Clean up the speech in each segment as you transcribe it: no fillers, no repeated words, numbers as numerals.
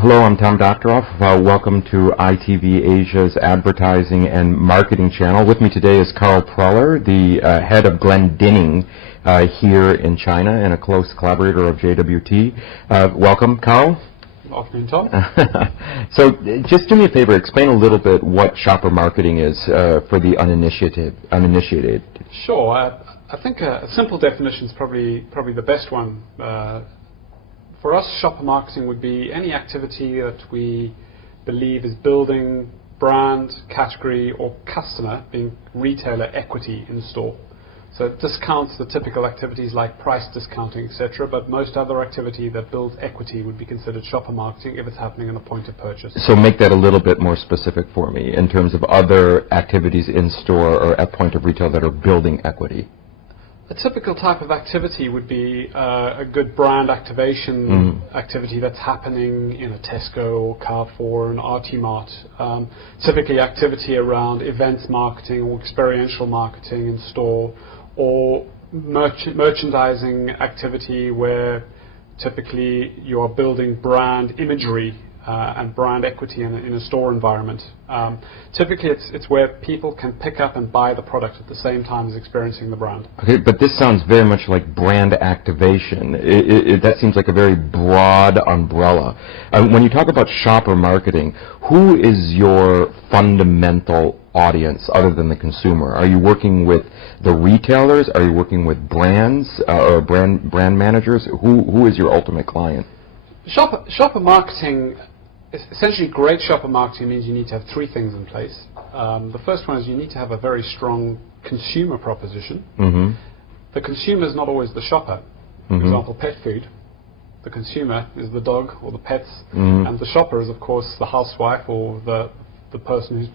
Hello, I'm Tom Doctoroff. Welcome to iTV-Asia's advertising and marketing channel. With me today is Carl Preller, the head of Glendinning here in China and a close collaborator of JWT. Welcome, Carl. Good afternoon, Tom. So just do me a favor, explain a little bit what shopper marketing is for the uninitiated. Sure. I think a simple definition is probably the best one. For us, shopper marketing would be any activity that we believe is building brand, category, or customer, being retailer equity in store. So it discounts the typical activities like price discounting, etc., but most other activity that builds equity would be considered shopper marketing if it's happening in a point of purchase. So make that a little bit more specific for me in terms of other activities in store or at point of retail that are building equity. A typical type of activity would be a good brand activation activity that's happening in a Tesco or Carrefour and RT Mart. Typically activity around events marketing or experiential marketing in store, or merchandising activity where typically you are building brand imagery and brand equity in a store environment. Typically it's where people can pick up and buy the product at the same time as experiencing the brand. Okay, but this sounds very much like brand activation. That seems like a very broad umbrella. When you talk about shopper marketing, who is your fundamental audience other than the consumer? Are you working with the retailers? Are you working with brands or brand managers? Who is your ultimate client? Shopper marketing, essentially great shopper marketing means you need to have three things in place. The first one is you need to have a very strong consumer proposition. The consumer is not always the shopper. For example, pet food. The consumer is the dog or the pets, and the shopper is of course the housewife or the person who's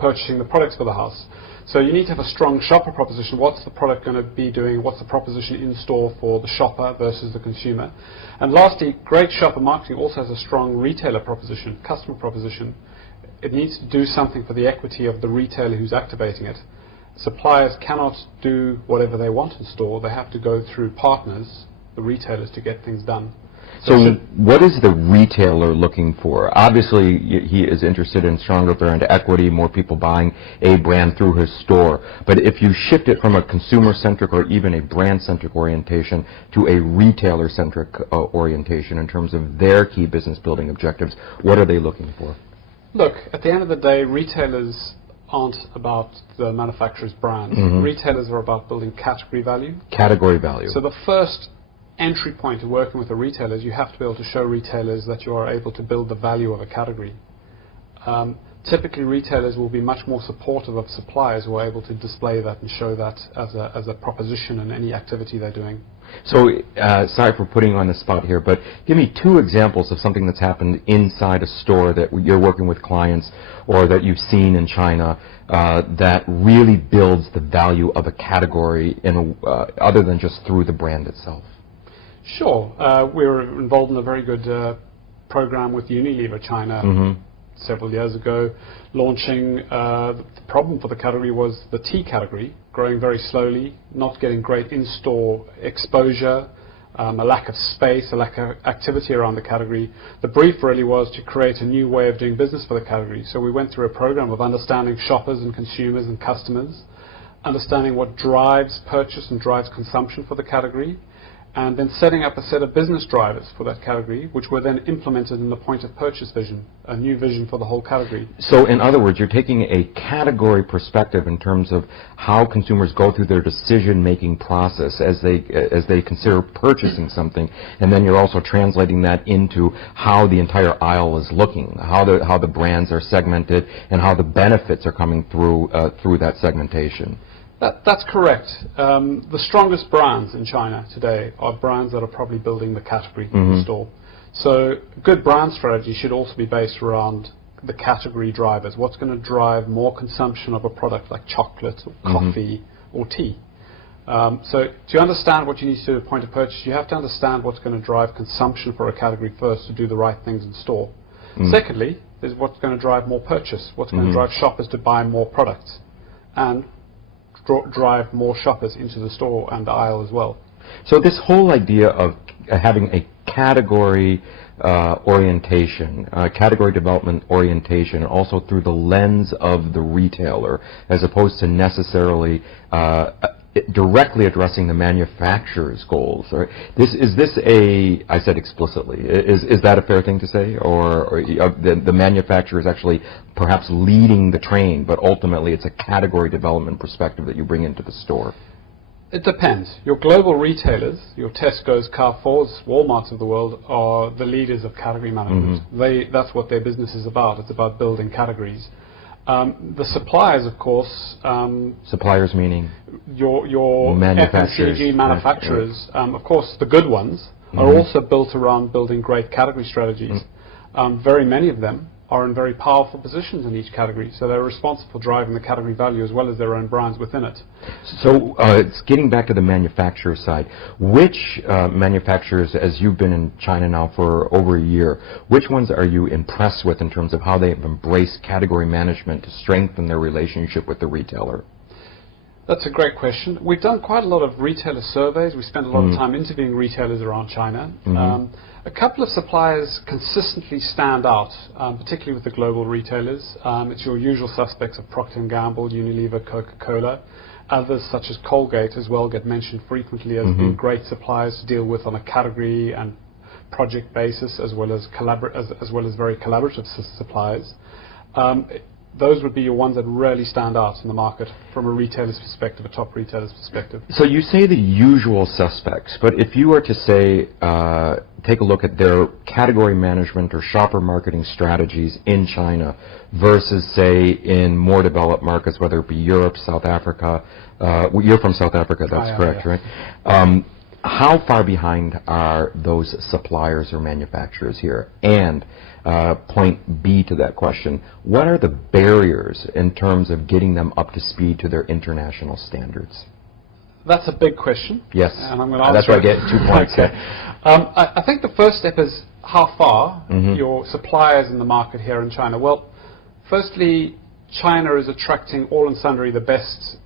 purchasing the products for the house. So you need to have a strong shopper proposition. What's the product going to be doing? What's the proposition in store for the shopper versus the consumer? And lastly, great shopper marketing also has a strong retailer proposition, customer proposition. It needs to do something for the equity of the retailer who's activating it. Suppliers cannot do whatever they want in store. They have to go through partners, the retailers, to get things done. So what is the retailer looking for? Obviously, he is interested in stronger brand equity, more people buying a brand through his store. But if you shift it from a consumer-centric or even a brand-centric orientation to a retailer-centric orientation in terms of their key business-building objectives, what are they looking for? Look, at the end of the day, retailers aren't about the manufacturer's brand. Retailers are about building category value. Category value. So the first entry point to working with the retailers, you have to be able to show retailers that you are able to build the value of a category. Typically retailers will be much more supportive of suppliers who are able to display that and show that as a proposition in any activity they're doing. So, sorry for putting you on the spot here, but give me two examples of something that's happened inside a store that you're working with clients or that you've seen in China that really builds the value of a category other than just through the brand itself. Sure. We were involved in a very good program with Unilever China several years ago, launching the problem for the category was the tea category, growing very slowly, not getting great in-store exposure, a lack of space, a lack of activity around the category. The brief really was to create a new way of doing business for the category. So we went through a program of understanding shoppers and consumers and customers, understanding what drives purchase and drives consumption for the category, and then setting up a set of business drivers for that category, which were then implemented in the point of purchase vision, a new vision for the whole category. So in other words, you're taking a category perspective in terms of how consumers go through their decision-making process as they consider purchasing something, and then you're also translating that into how the entire aisle is looking, how the brands are segmented, and how the benefits are coming through that segmentation. That's correct. The strongest brands in China today are brands that are probably building the category in the store. So good brand strategy should also be based around the category drivers. What's going to drive more consumption of a product like chocolate or coffee or tea? So to understand what you need to do at point of purchase, you have to understand what's going to drive consumption for a category first to do the right things in store. Secondly, is what's going to drive more purchase, what's going to drive shoppers to buy more products, and drive more shoppers into the store and the aisle as well. So this whole idea of having a category orientation, category development orientation, also through the lens of the retailer, as opposed to necessarily directly addressing the manufacturer's goals. Right? I said explicitly, is that a fair thing to say? Or the manufacturer is actually perhaps leading the train, but ultimately it's a category development perspective that you bring into the store? It depends. Your global retailers, your Tesco's, Carrefour's, Walmarts of the world, are the leaders of category management. That's what their business is about. It's about building categories. The suppliers, of course... suppliers meaning? Your manufacturers. FMCG manufacturers, of course, the good ones, are also built around building great category strategies. Very many of them are in very powerful positions in each category, so they're responsible for driving the category value as well as their own brands within it. So it's getting back to the manufacturer side. Which manufacturers, as you've been in China now for over a year, which ones are you impressed with in terms of how they've embraced category management to strengthen their relationship with the retailer? That's a great question. We've done quite a lot of retailer surveys. We spent a lot of time interviewing retailers around China. A couple of suppliers consistently stand out, particularly with the global retailers. It's your usual suspects of Procter & Gamble, Unilever, Coca-Cola. Others, such as Colgate, as well, get mentioned frequently as being great suppliers to deal with on a category and project basis, as well as very collaborative suppliers. Those would be your ones that really stand out in the market from a retailer's perspective, a top retailer's perspective. So you say the usual suspects, but if you were to say, take a look at their category management or shopper marketing strategies in China versus, say, in more developed markets, whether it be Europe, South Africa, you're from South Africa, that's correct, yes. Right? How far behind are those suppliers or manufacturers here? And point B to that question, what are the barriers in terms of getting them up to speed to their international standards? That's a big question. Yes, and I'm going to answer that's why I get 2 points. Okay. I think the first step is how far your suppliers in the market here in China. Well, firstly, China is attracting all and sundry the best.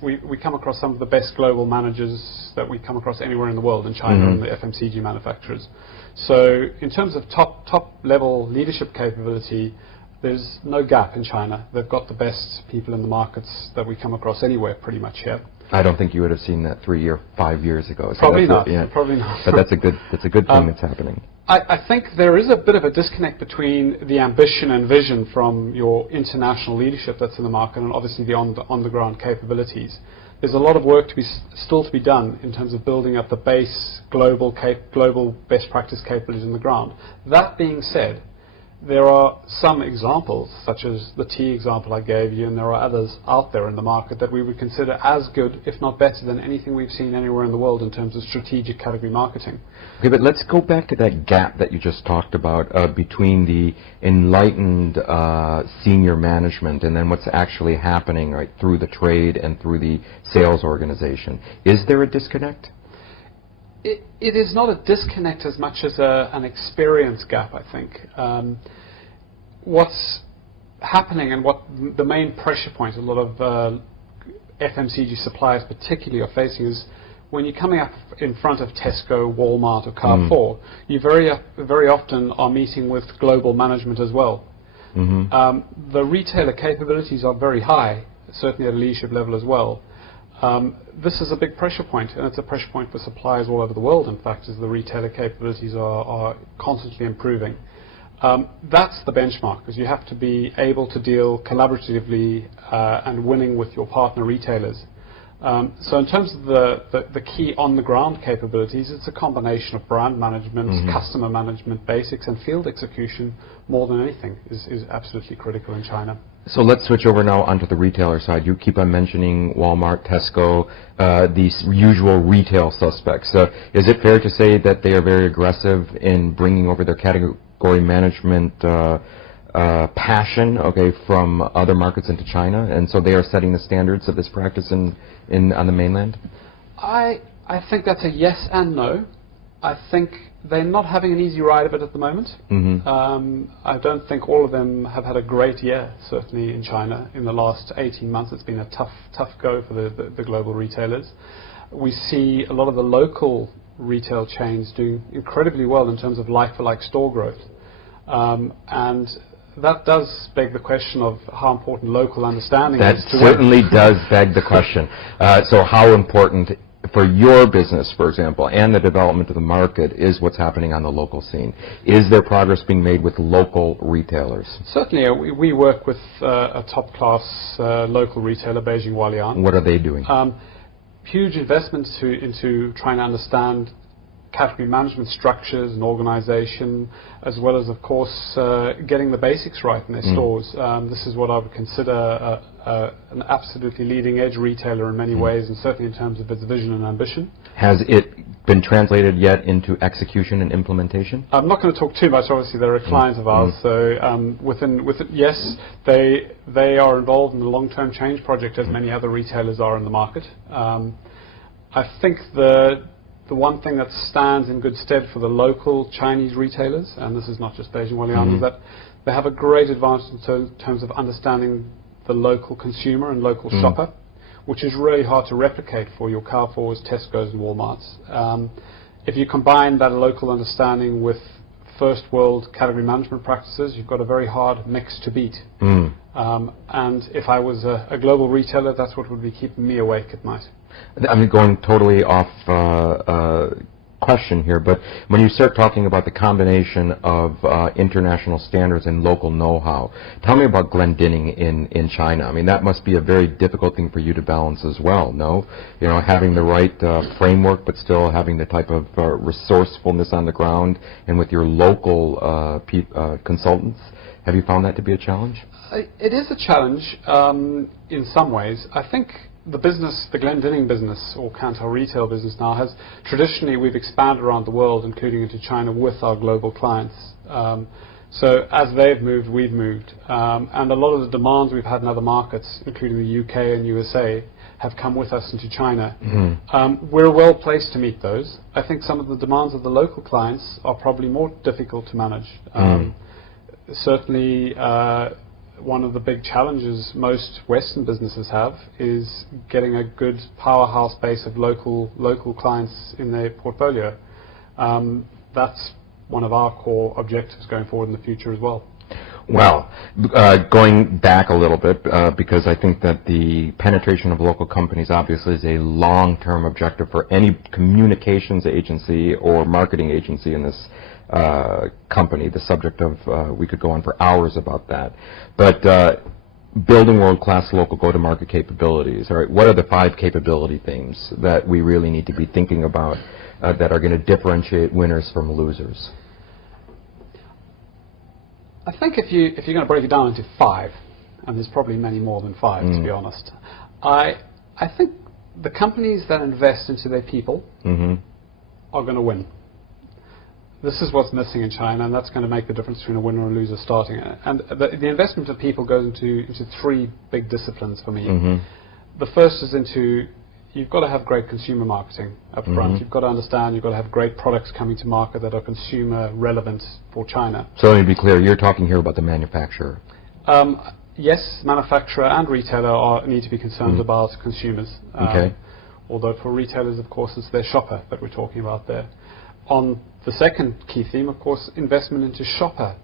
We come across some of the best global managers that we come across anywhere in the world in China and the FMCG manufacturers. So in terms of top level leadership capability, there's no gap in China. They've got the best people in the markets that we come across anywhere pretty much here. I don't think you would have seen that 3 or 5 years ago. So Probably not. Probably not. But that's a good thing that's happening. I think there is a bit of a disconnect between the ambition and vision from your international leadership that's in the market and obviously the on-the-ground capabilities. There's a lot of work still to be done in terms of building up the base global best practice capabilities on the ground. That being said, there are some examples, such as the tea example I gave you, and there are others out there in the market that we would consider as good, if not better, than anything we've seen anywhere in the world in terms of strategic category marketing. Okay, but let's go back to that gap that you just talked about between the enlightened senior management and then what's actually happening right through the trade and through the sales organization. Is there a disconnect? It is not a disconnect as much as an experience gap, I think. What's happening and what the main pressure point a lot of FMCG suppliers particularly are facing is when you're coming up in front of Tesco, Walmart or Carrefour, you very often are meeting with global management as well. The retailer capabilities are very high, certainly at a leadership level as well. This is a big pressure point, and it's a pressure point for suppliers all over the world, in fact, as the retailer capabilities are constantly improving. That's the benchmark, because you have to be able to deal collaboratively and winning with your partner retailers. So in terms of the key on-the-ground capabilities, it's a combination of brand management, customer management basics, and field execution more than anything is absolutely critical in China. So let's switch over now onto the retailer side. You keep on mentioning Walmart, Tesco, these usual retail suspects. Is it fair to say that they are very aggressive in bringing over their category management passion, okay, from other markets into China, and so they are setting the standards of this practice on the mainland? I think that's a yes and no. I think they're not having an easy ride of it at the moment. I don't think all of them have had a great year, certainly in China. In the last 18 months, it's been a tough go for the global retailers. We see a lot of the local retail chains doing incredibly well in terms of like-for-like store growth. And that does beg the question of how important local understanding That is to certainly does beg the question. So how important for your business, for example, and the development of the market is what's happening on the local scene? Is there progress being made with local retailers? Certainly, we work with a top-class local retailer, Beijing Hualian. What are they doing? Huge investments into trying to understand category management structures and organization, as well as, of course, getting the basics right in their stores. This is what I would consider an absolutely leading-edge retailer in many ways, and certainly in terms of its vision and ambition. Has it been translated yet into execution and implementation? I'm not going to talk too much. Obviously, they're a client of ours, so yes, they are involved in the long-term change project as many other retailers are in the market. I think the one thing that stands in good stead for the local Chinese retailers, and this is not just Beijing Hualian, is that they have a great advantage in terms of understanding the local consumer and local shopper, which is really hard to replicate for your Carrefours, Tesco's and Walmarts. If you combine that local understanding with first world category management practices, you've got a very hard mix to beat. And if I was a global retailer, that's what would be keeping me awake at night. I'm going totally off question here, but when you start talking about the combination of international standards and local know-how, tell me about Glendinning in China. I mean, that must be a very difficult thing for you to balance as well, no? You know, having the right framework, but still having the type of resourcefulness on the ground, and with your local consultants. Have you found that to be a challenge? It is a challenge in some ways. I think the Glendinning business, or Kantar retail business now, has traditionally, we've expanded around the world, including into China, with our global clients. So as they've moved, we've moved. And a lot of the demands we've had in other markets, including the UK and USA, have come with us into China. We're well placed to meet those. I think some of the demands of the local clients are probably more difficult to manage. Certainly, one of the big challenges most Western businesses have is getting a good powerhouse base of local clients in their portfolio. That's one of our core objectives going forward in the future as well. Well, going back a little bit, because I think that the penetration of local companies obviously is a long-term objective for any communications agency or marketing agency in this company. The subject of, we could go on for hours about that. But building world-class local go-to-market capabilities, all right, what are the 5 capability themes that we really need to be thinking about that are going to differentiate winners from losers? I think if you're going to break it down into 5, and there's probably many more than 5, to be honest, I think the companies that invest into their people are going to win. This is what's missing in China, and that's going to make the difference between a winner and a loser starting. And the investment of people goes into 3 big disciplines for me. The first is into, you've got to have great consumer marketing up front. You've got to understand, you've got to have great products coming to market that are consumer relevant for China. So let me be clear, you're talking here about the manufacturer. Yes, manufacturer and retailer need to be concerned about consumers. Although for retailers, of course, it's their shopper that we're talking about there. On the second key theme, of course, investment into shopper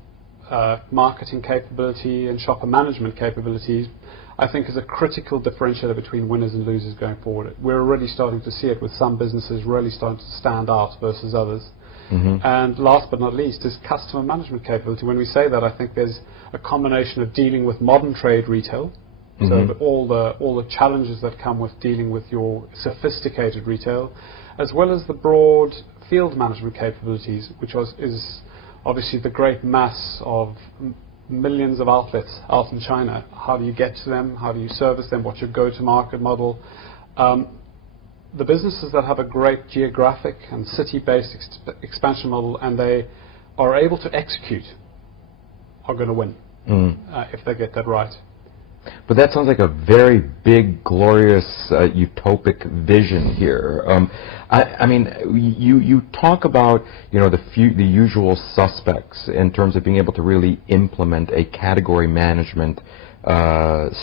marketing capability and shopper management capabilities, I think, is a critical differentiator between winners and losers going forward. We're already starting to see it with some businesses really starting to stand out versus others. And last but not least is customer management capability. When we say that, I think there's a combination of dealing with modern trade retail, so all the challenges that come with dealing with your sophisticated retail, as well as the broad field management capabilities, which is obviously the great mass of millions of outlets out in China. How do you get to them? How do you service them? What's your go-to-market model? The businesses that have a great geographic and city-based expansion model and they are able to execute are going to win if they get that right. But that sounds like a very big, glorious, utopic vision here. I mean, you talk about, you know, the usual suspects in terms of being able to really implement a category management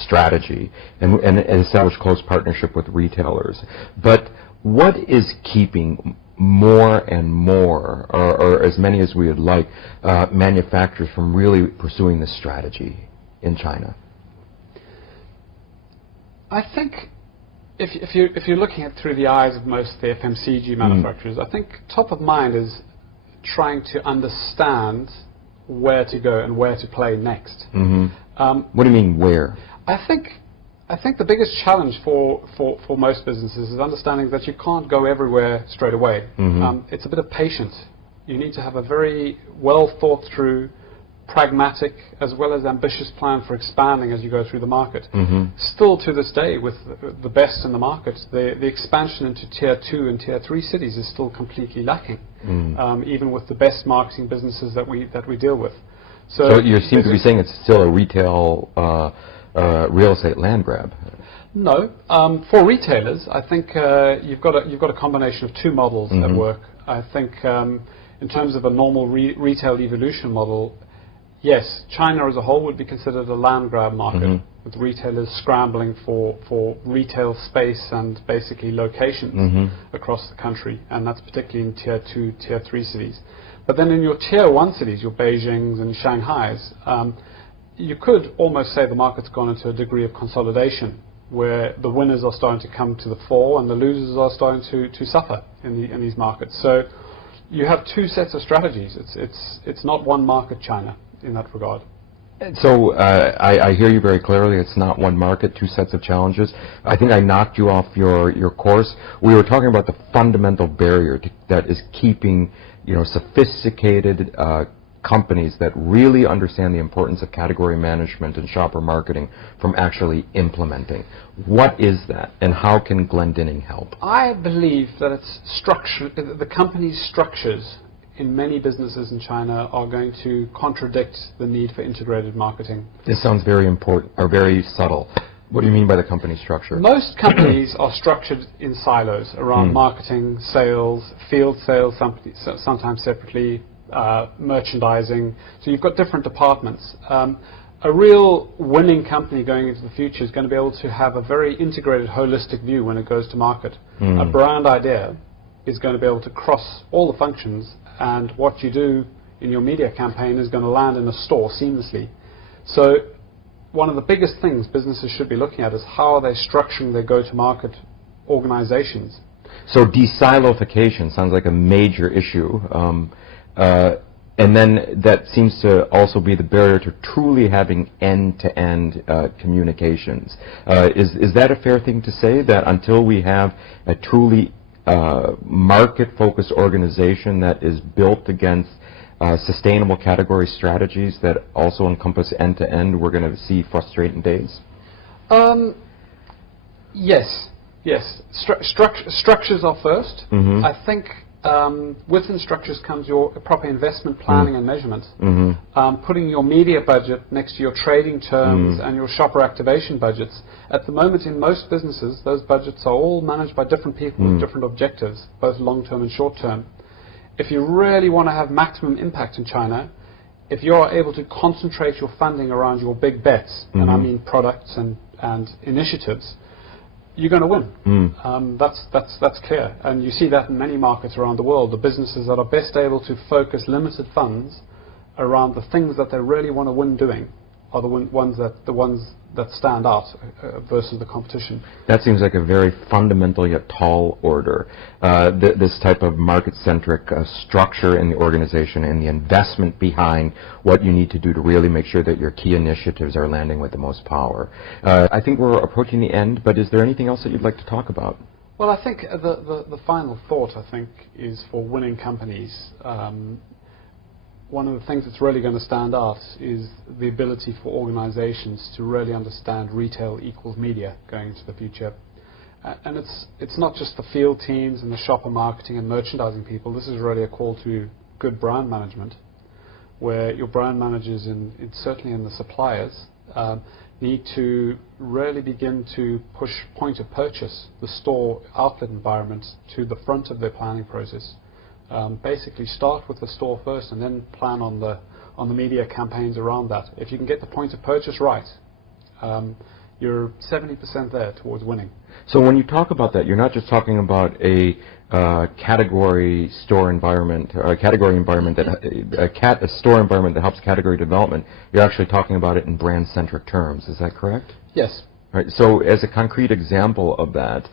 strategy and establish close partnership with retailers. But What is keeping more and more, or as many as we would like, manufacturers from really pursuing this strategy in China? I think if you're looking at through the eyes of most of the FMCG manufacturers, I think top of mind is trying to understand where to go and where to play next. What do you mean where? I think the biggest challenge for most businesses is understanding that you can't go everywhere straight away. It's a bit of patience. You need to have a very well thought through, pragmatic as well as ambitious plan for expanding as you go through the market. Still to this day, with the best in the market, the expansion into tier 2 and tier 3 cities is still completely lacking, even with the best marketing businesses that we deal with. So you seem to be saying it's still a retail real estate land grab. No, for retailers, I think you've got a combination of two models at work. I think in terms of a normal retail evolution model, yes, China as a whole would be considered a land grab market, with retailers scrambling for retail space and basically locations across the country, and that's particularly in tier 2, tier 3 cities. But then in your tier 1 cities, your Beijings and Shanghais, you could almost say the market's gone into a degree of consolidation, where the winners are starting to come to the fore and the losers are starting to suffer in these markets. So you have two sets of strategies. It's not one market, China, in that regard. So I hear you very clearly. It's not one market, two sets of challenges. I think I knocked you off your course. We were talking about the fundamental barrier that is keeping sophisticated companies that really understand the importance of category management and shopper marketing from actually implementing. What is that, and how can Glendinning help? I believe that it's structure. The company's structures in many businesses in China are going to contradict the need for integrated marketing. This sounds very important, or very subtle. What do you mean by the company structure? Most companies are structured in silos around marketing, sales, field sales, sometimes separately, merchandising. So you've got different departments. A real winning company going into the future is going to be able to have a very integrated, holistic view when it goes to market. A brand idea is going to be able to cross all the functions, and what you do in your media campaign is going to land in a store seamlessly. So one of the biggest things businesses should be looking at is how are they structuring their go-to-market organizations. So de-siloification sounds like a major issue. And then that seems to also be the barrier to truly having end-to-end communications. Is that a fair thing to say, that until we have a truly market-focused organization that is built against sustainable category strategies that also encompass end-to-end, we're going to see frustrating days? Yes. Structures are first. I think within structures comes your proper investment planning and measurement. Putting your media budget next to your trading terms and your shopper activation budgets. At the moment, in most businesses, those budgets are all managed by different people with different objectives, both long-term and short-term. If you really want to have maximum impact in China, if you are able to concentrate your funding around your big bets, and I mean products and initiatives, you're going to win. That's clear, and you see that in many markets around the world. The businesses that are best able to focus limited funds around the things that they really want to win doing are the ones that stand out versus the competition. That seems like a very fundamental yet tall order. This type of market-centric structure in the organization and the investment behind what you need to do to really make sure that your key initiatives are landing with the most power. I think we're approaching the end, but is there anything else that you'd like to talk about? Well, I think the final thought, I think, is for winning companies. One of the things that's really going to stand out is the ability for organizations to really understand retail equals media going into the future. And it's not just the field teams and the shopper marketing and merchandising people. This is really a call to good brand management, where your brand managers, certainly in the suppliers, need to really begin to push point of purchase, the store outlet environment, to the front of their planning process. Basically start with the store first and then plan on the media campaigns around that. If you can get the point of purchase right, you're 70% there towards winning. So when you talk about that, you're not just talking about a category store environment, or a category environment that a store environment that helps category development. You're actually talking about it in brand-centric terms. Is that correct? Yes. Right. So as a concrete example of that,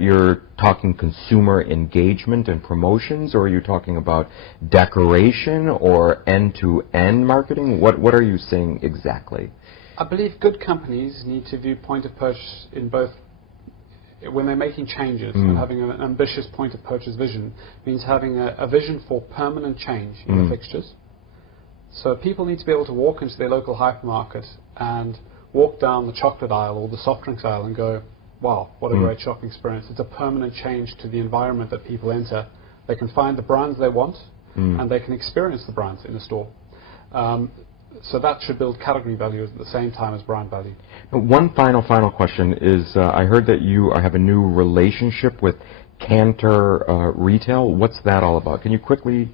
you're talking consumer engagement and promotions, or are you talking about decoration or end-to-end marketing? What are you saying exactly? I believe good companies need to view point of purchase in both. When they're making changes and having an ambitious point of purchase vision means having a vision for permanent change in the fixtures. So people need to be able to walk into their local hypermarket and walk down the chocolate aisle or the soft drinks aisle and go, wow, what a great shopping experience. It's a permanent change to the environment that people enter. They can find the brands they want and they can experience the brands in a store. So that should build category value at the same time as brand value. One final question is, I heard that you have a new relationship with Cantor Retail. What's that all about? Can you quickly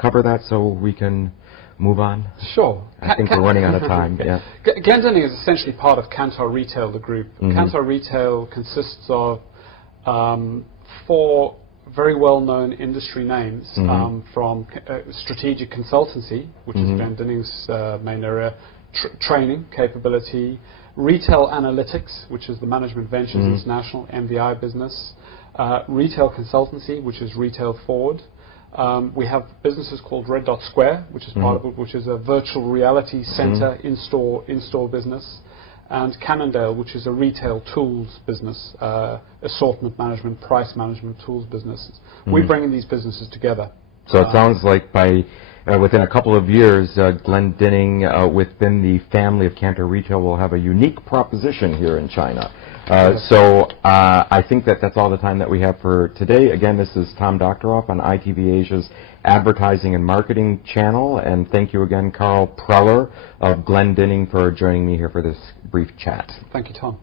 cover that so we can move on? Sure. I think we're running out of time. Yeah. Glendinning is essentially part of Cantor Retail, the group. Cantor Retail consists of 4 very well-known industry names from strategic consultancy, which is Glendinning's main area, training capability, retail analytics, which is the Management Ventures International MVI business, retail consultancy, which is Retail Forward. We have businesses called Red Dot Square, which is part of it, which is a virtual reality center in-store business, and Cannondale, which is a retail tools business, assortment management, price management tools businesses. We're bringing these businesses together. So it sounds like by within a couple of years, Glendinning within the family of Cantor Retail will have a unique proposition here in China. So I think that's all the time that we have for today. Again, this is Tom Doctoroff on iTV-Asia's Advertising and Marketing channel, and thank you again, Carl Preller of Glendinning, for joining me here for this brief chat. Thank you, Tom.